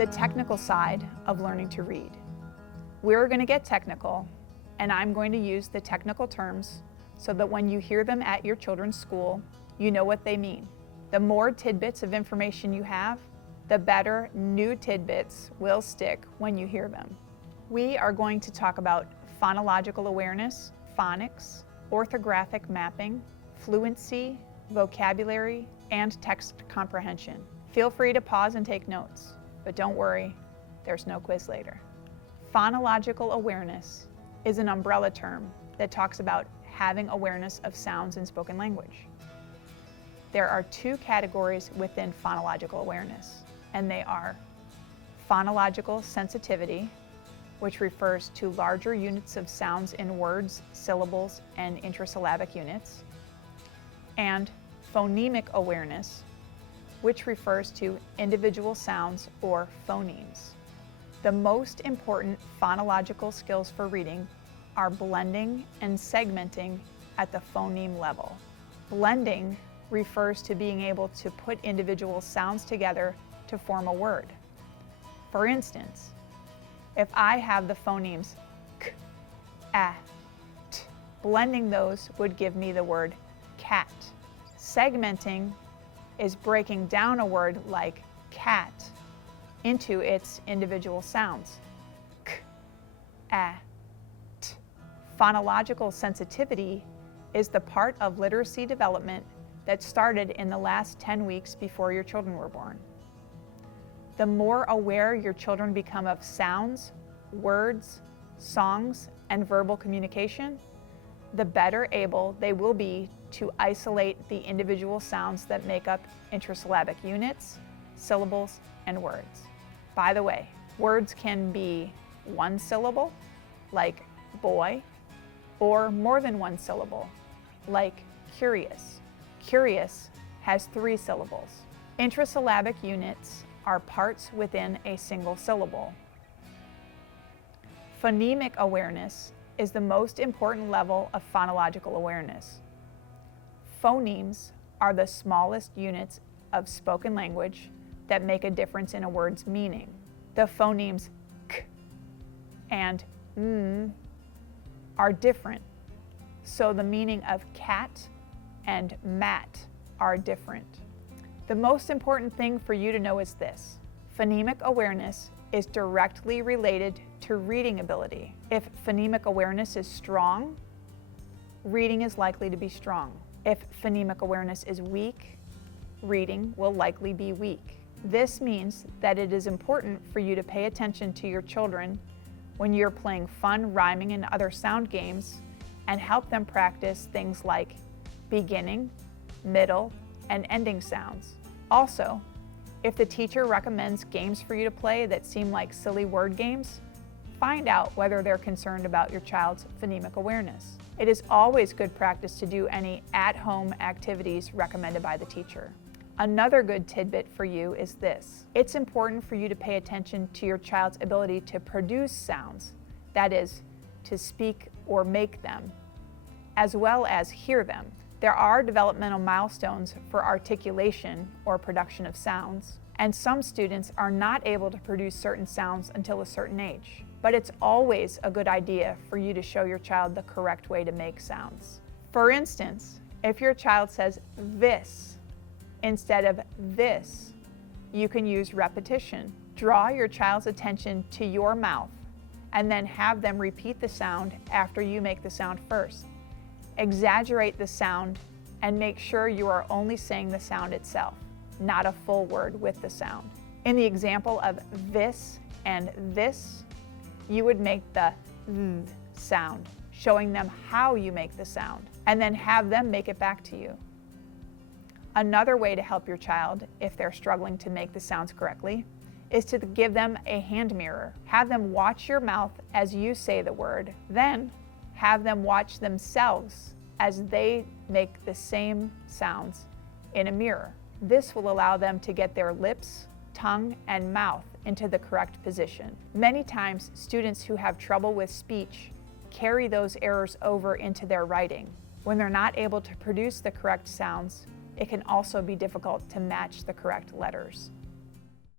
the technical side of learning to read. We're going to get technical, and I'm going to use the technical terms so that when you hear them at your children's school, you know what they mean. The more tidbits of information you have, the better new tidbits will stick when you hear them. We are going to talk about phonological awareness, phonics, orthographic mapping, fluency, vocabulary, and text comprehension. Feel free to pause and take notes, but don't worry, there's no quiz later. Phonological awareness is an umbrella term that talks about having awareness of sounds in spoken language. There are two categories within phonological awareness, and they are phonological sensitivity, which refers to larger units of sounds in words, syllables, and intrasyllabic units, and phonemic awareness, which refers to individual sounds or phonemes. The most important phonological skills for reading are blending and segmenting at the phoneme level. Blending refers to being able to put individual sounds together to form a word. For instance, if I have the phonemes k, a, t, blending those would give me the word cat. Segmenting is breaking down a word like cat into its individual sounds. K, a, t. Phonological sensitivity is the part of literacy development that started in the last 10 weeks before your children were born. The more aware your children become of sounds, words, songs, and verbal communication, the better able they will be to isolate the individual sounds that make up intrasyllabic units, syllables, and words. By the way, words can be one syllable, like boy, or more than one syllable, like curious. Curious has 3 syllables. Intrasyllabic units are parts within a single syllable. Phonemic awareness is the most important level of phonological awareness. Phonemes are the smallest units of spoken language that make a difference in a word's meaning. The phonemes k and m are different, so the meaning of cat and mat are different. The most important thing for you to know is this: phonemic awareness is directly related to reading ability. If phonemic awareness is strong, reading is likely to be strong. If phonemic awareness is weak, reading will likely be weak. This means that it is important for you to pay attention to your children when you're playing fun rhyming and other sound games, and help them practice things like beginning, middle, and ending sounds. Also, if the teacher recommends games for you to play that seem like silly word games, find out whether they're concerned about your child's phonemic awareness. It is always good practice to do any at-home activities recommended by the teacher. Another good tidbit for you is this: it's important for you to pay attention to your child's ability to produce sounds, that is, to speak or make them, as well as hear them. There are developmental milestones for articulation or production of sounds, and some students are not able to produce certain sounds until a certain age. But it's always a good idea for you to show your child the correct way to make sounds. For instance, if your child says this instead of this, you can use repetition. Draw your child's attention to your mouth and then have them repeat the sound after you make the sound first. Exaggerate the sound and make sure you are only saying the sound itself, not a full word with the sound. In the example of this and this, you would make the th sound, showing them how you make the sound, and then have them make it back to you. Another way to help your child, if they're struggling to make the sounds correctly, is to give them a hand mirror. Have them watch your mouth as you say the word, then have them watch themselves as they make the same sounds in a mirror. This will allow them to get their lips, tongue, and mouth into the correct position. Many times, students who have trouble with speech carry those errors over into their writing. When they're not able to produce the correct sounds, it can also be difficult to match the correct letters.